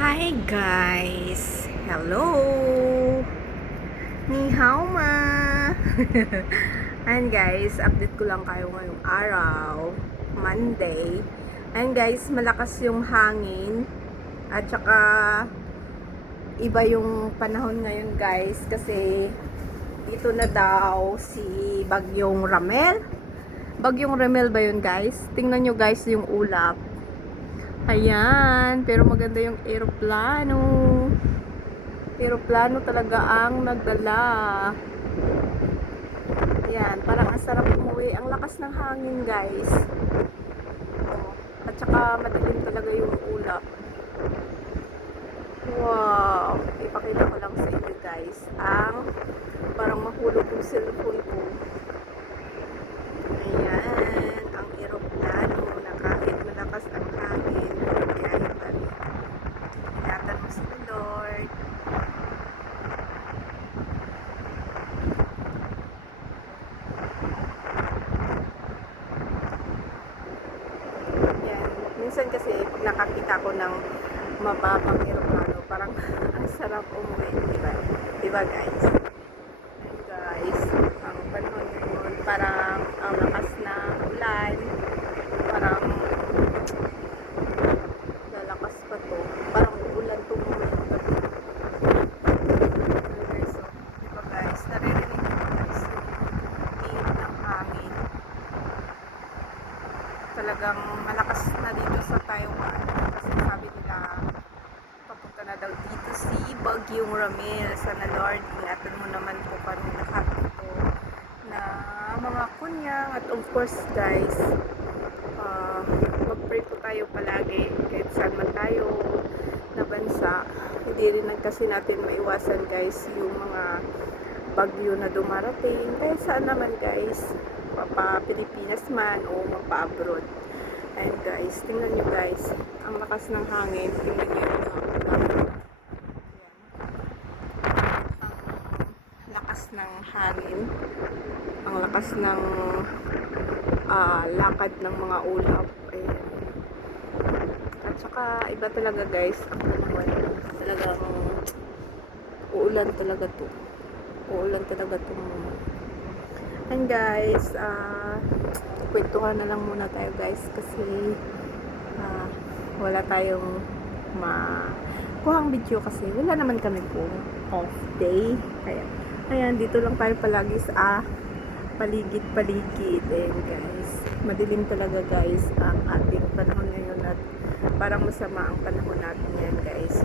Hi guys! Hello! Ni hao ma! Ayan guys, update ko lang kayo ngayong araw, Monday. Ayan guys, malakas yung hangin at saka iba yung panahon ngayon guys kasi dito na daw si Bagyong Ramel. Bagyong Ramel ba yun guys? Tingnan nyo guys yung ulap. Ayan, pero maganda yung eroplano. Eroplano talaga ang nagdala. Ayan, parang ang sarap umuwi. Ang lakas ng hangin, guys. Oh, at saka madilim talaga yung ulap. Wow, ipakita ko lang sa inyo, guys. Ang parang mahulog yung cellphone ko. Ayan, ang eroplano na kahit malakas ang hangin, kaya pa rin. Ingatan mo si Lord. Yan. Minsan kasi pag nakakita ko ng mababang eroplano, parang ang sarap umuwi, diba? Diba guys? And guys, ang panahon ngayon, parang ang lakas na ulan, parang lalakas pa to. Parang uulan to ngayong gabi. Guys, so, diba guys? Naririnig nyo ba guys yung ihip ng hangin? Talagang malakas na dito sa Taiwan kasi sabi nila papunta na daw dito si Bagyong Ramel. Sana Lord, ingatan mo naman po kami lahat dito na mga kunyang at of course guys, mag-pray po tayo palagi kahit saan man tayo na bansa. Hindi rin kasi natin maiwasan guys yung mga bagyo na dumarating kahit saan naman guys, mapa Pilipinas man o mapa abroad. And guys, tingnan nyo guys, ang lakas ng hangin. Tingnan nyo yung mga ulap. Ang lakas ng hangin, ang lakas ng lakad ng mga ulap. Ayan. At saka iba talaga guys ang panahon. Talagang uulan talaga to. Uulan talaga to. And guys, kwentuhan na lang muna tayo guys kasi wala tayong makuhang video kasi wala naman kami po off day. Kaya, ayan, dito lang tayo palagi sa paligid-paligid. Ayan guys, madilim talaga guys ang ating panahon ngayon at parang masama ang panahon natin yan guys.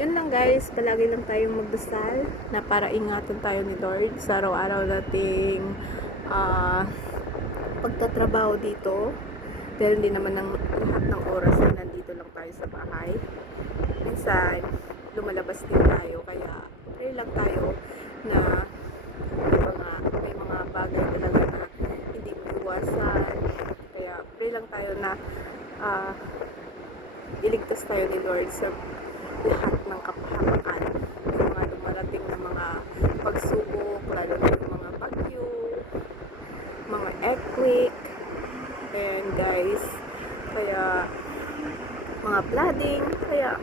Yun lang guys, palagi lang tayong magdasal na para ingatan tayo ni Lord sa araw-araw nating pagtatrabaho dito dahil hindi naman ng lahat ng oras na nandito lang tayo sa bahay. Minsan lumalabas din tayo, kaya pray lang tayo na may mga bagay talaga na hindi mo iwasan, kaya pray lang tayo na iligtas tayo ni Lord sa lahat ng kapahamakan, yung mga dumarating na mga pagsubok, lalo na yung mga bagyo, mga earthquake, and guys, kaya mga flooding, kaya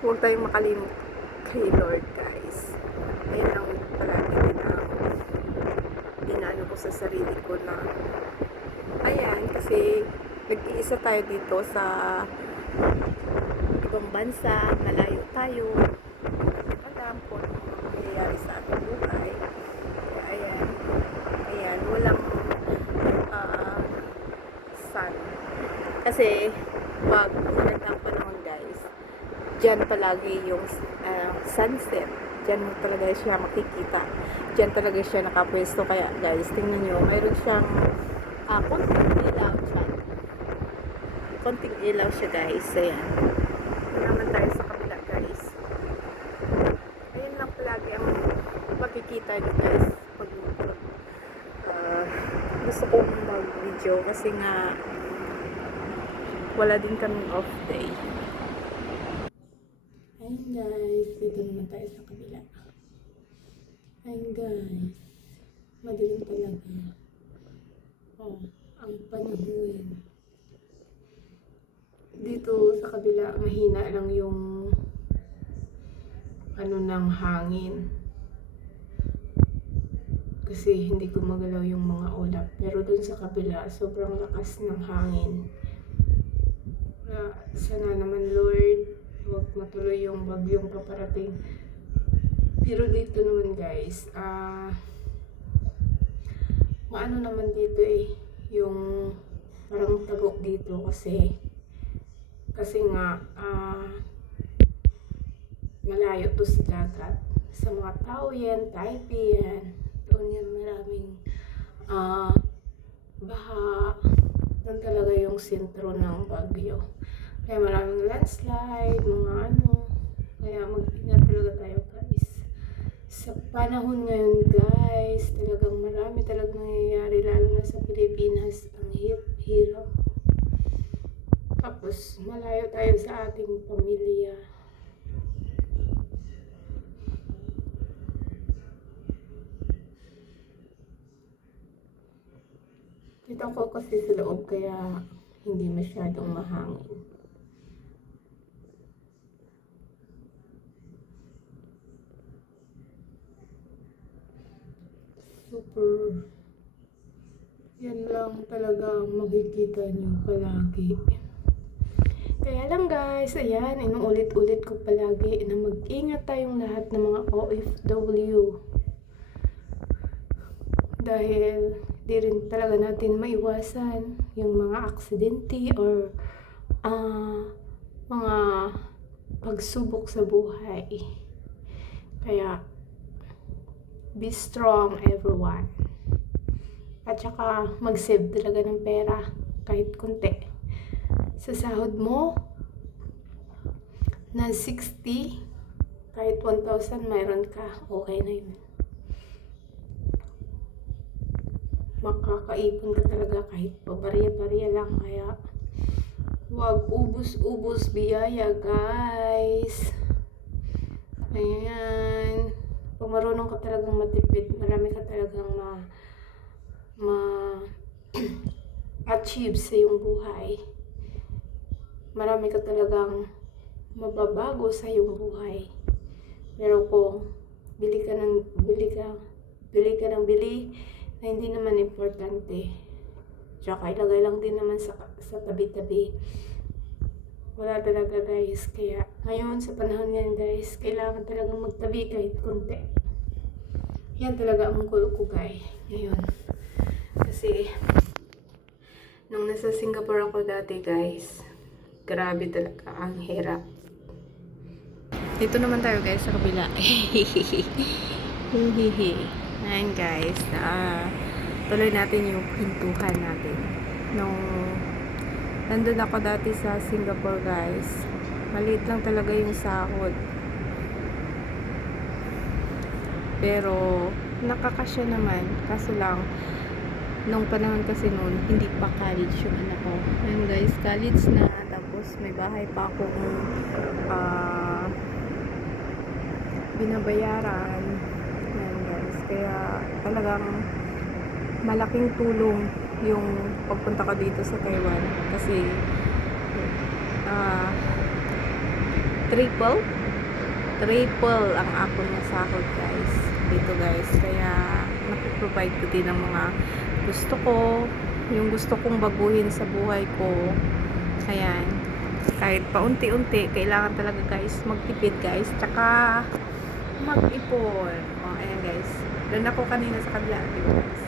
huwag tayong makalimot kay Lord guys. Ayun lang palagi din ang inaano ko sa sarili ko na ayan, kasi nag-iisa tayo dito sa ibang bansa, malayo tayo, hindi alam kung ano mangyayari sa ating buhay. Kaya ayan, walang sun. Kasi wag magandang panahon guys, dyan palagi yung sunset, dyan mo talaga siya makikita, dyan talaga siya nakapwesto. Kaya guys, tingnan nyo, mayroon siyang konting ilaw siya guys. Ayan, naman tayo sa kabila guys. Ayun lang palagi ang makikita nyo guys pag gusto kong mag video kasi nga wala din kaming off day. Ayun guys, dito naman tayo sa kabila. Ayun guys, madilim talaga. Oh, ang panahon. Dito sa kabila, mahina lang yung ano ng hangin. Kasi hindi gumagalaw yung mga ulap. Pero dun sa kabila, sobrang lakas ng hangin. Sana naman Lord, huwag matuloy yung bagyong paparating. Pero dito naman guys, maano naman dito yung parang tagok dito kasi nga malayo to sa dagat. Sa mga tao yan, Taipei yan, doon yan maraming baha. Doon talaga yung sentro ng bagyo. Kaya maraming landslide, mga ano. Kaya mag-ingat talaga tayo guys. Sa panahon ngayon guys, talagang marami talagang nangyayari, lalo na sa Pilipinas. Ang hirap. Tapos malayo tayo sa ating pamilya. Dito ako kasi sa loob kaya hindi masyadong mahangin. Super. Yan lang talaga makikita nyo palagi. Kaya lang guys, ayan, inuulit-ulit ko palagi na mag-ingat tayong lahat ng mga OFW. Dahil di rin talaga natin maiwasan yung mga aksidente or mga pagsubok sa buhay. Kaya, be strong everyone. At saka, mag-save talaga ng pera kahit konti. Sa sahod mo na 60, kahit 1,000 mayroon ka, okay na yun. Makakaipon ka talaga kahit pabarya-barya lang. Kaya huwag ubus-ubos biyaya guys. Ayan, pag marunong ka talagang matipid, marami ka talagang achieve sa iyong buhay. Marami ka talagang mababago sa iyong buhay. Pero kung bili ka ng bili na hindi naman importante, tsaka ilagay lang din naman sa tabi-tabi, wala talaga guys. Kaya ngayon sa panahon yan guys, kailangan talagang magtabi kahit konti. Yan talaga ang goal ko guys ngayon. Kasi nung nasa Singapore ako dati guys, grabe talaga ang hirap. Dito naman tayo guys sa kabila. Ayan guys, tuloy natin yung pintuhan natin. Nandun ako dati sa Singapore guys, maliit lang talaga yung sahod. Pero nakakasya naman, kaso lang nung panahon kasi noon, hindi pa college yung anak ko. Ayun guys, college na, tapos may bahay pa akong binabayaran. Ayun guys, kaya talagang malaking tulong yung pagpunta ko dito sa Taiwan. Kasi triple ang ako na sahod guys dito guys. Kaya napiprovide ko din ang mga gusto ko, yung gusto kong baguhin sa buhay ko. Ayan, kahit paunti-unti, kailangan talaga guys magtipid guys, tsaka mag-ipon. Ayan guys, doon ako kanina sa kabila, diba guys,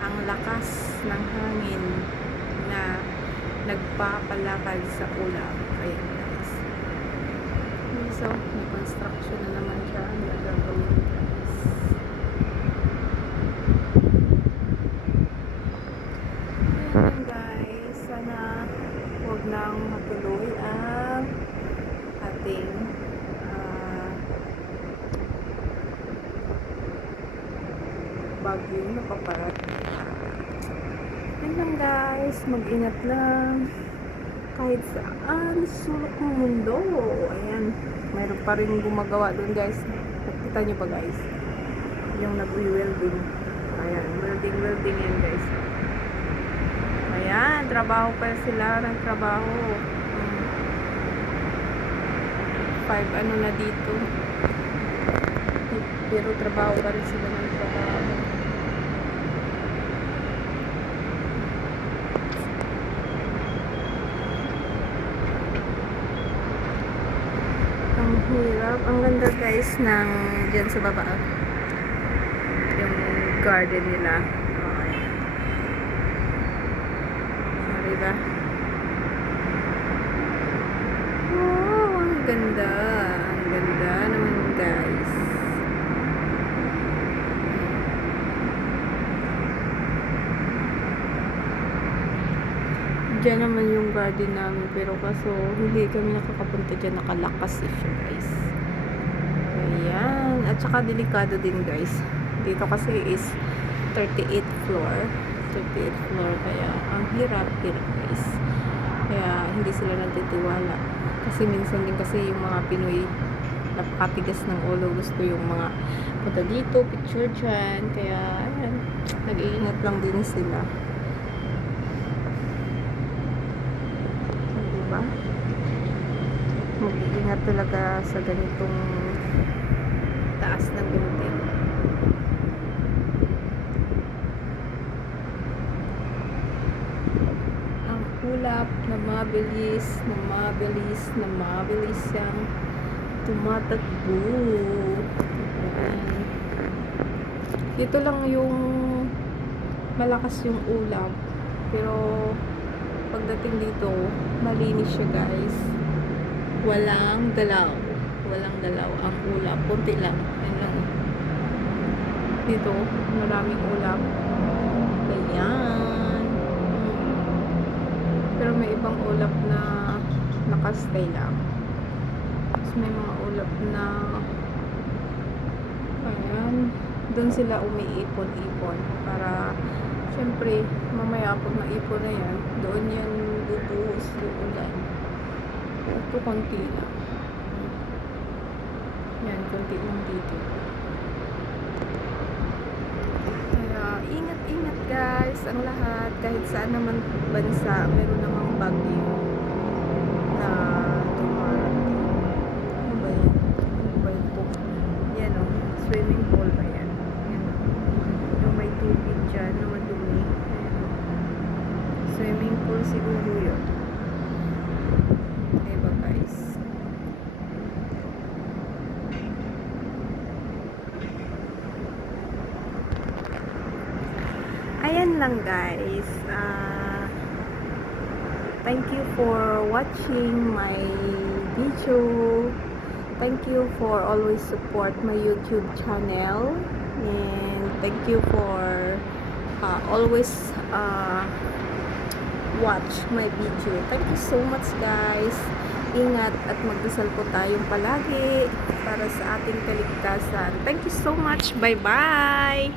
ang lakas ng hangin na nagpapalakad sa ulap. Ayan guys, so may construction na naman siya na gagawin guys. Ayan guys, sana huwag nang matuloy ang ating bagyo na paparating. Ayan lang guys, mag-ingat lang kahit saan sulok ng mundo. Ayan, mayroon pa rin gumagawa doon guys. Nakita nyo ba guys, yung nag-welding. Ayan, welding yan guys. Ayan, trabaho pa sila ng trabaho. 5 ano na dito. Pero trabaho pa rin sila ng trabaho. Ang hirap. Ang ganda guys ng dyan sa baba. Yung garden nila. Okay. Diba? Wow, ang ganda. Ang ganda naman guys. Diyan naman yung garden namin, pero kaso hindi kami nakakapunta dyan, nakalakas siya guys. Ayan, at saka delikado din guys. Dito kasi is 38th floor. 38th floor, kaya ang hirap guys. Kaya hindi sila nagtitiwala. Kasi minsan din kasi yung mga Pinoy napakatigas ng ulo, gusto yung mga punta dito, picture dyan. Kaya ayan, nag-iingat lang din sila. Diba? Mag-iingat talaga sa ganitong taas ng building. Ang ulap na mabilis siyang tumatakbo. Ayan. Dito lang yung malakas yung ulap, pero pagdating dito malinis siya guys, walang galaw ang ulap, konti lang. Ayan lang. Dito maraming ulap, ayan. Pero may ibang ulap na nakastay lang. Tapos may mga ulap na ayan, doon sila umiipon-ipon para syempre mamaya pag naipon na yan, doon yan bubuhos yung ulan. Ito konti lang. Yan, konti lang dito. Kaya ingat-ingat guys ang lahat, kahit saan naman bansa meron namang bagyo na dumarating. Ano ba yan? Ano ba ito? Yan o, swimming pool ba yan? Yan o. Yung may tubig dyan na madumi. Swimming pool siguro yun. Diba guys? Ayan lang guys. Thank you for watching my video. Thank you for always support my YouTube channel. And thank you for always watch my video. Thank you so much guys. Ingat at magdasal po tayong palagi para sa ating kaligtasan. Thank you so much. Bye-bye.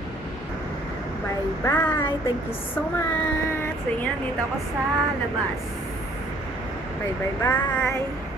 Bye-bye. Thank you so much. Ayan, dito ako sa labas. Bye-bye-bye.